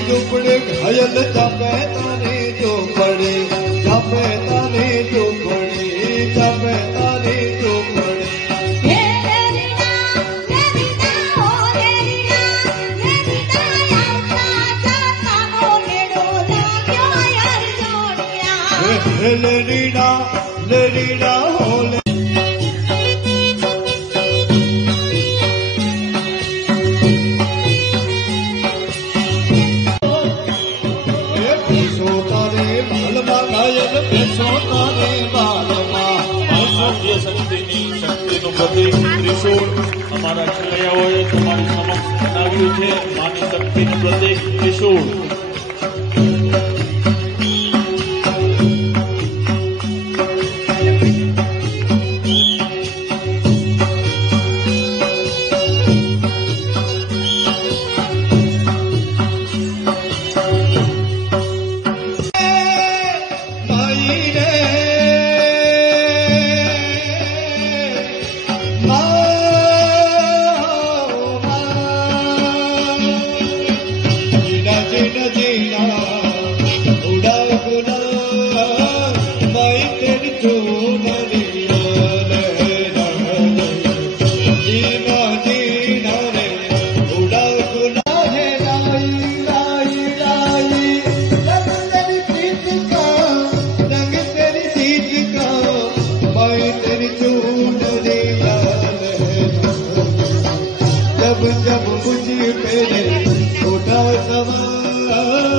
झुपड़े घायल जापे तारी झुपड़ी जापे तारी झुपड़ी जापे तारी झुपड़ी लेरीना होले શક્તિનું પ્રતીક ત્રિશૂળ અમારા ખેલૈયાઓએ તમારી સમક્ષ બનાવ્યું છે. માની શક્તિનું પ્રતીક ત્રિશૂળ. जब जब मुझे मेरे छोटा सवाल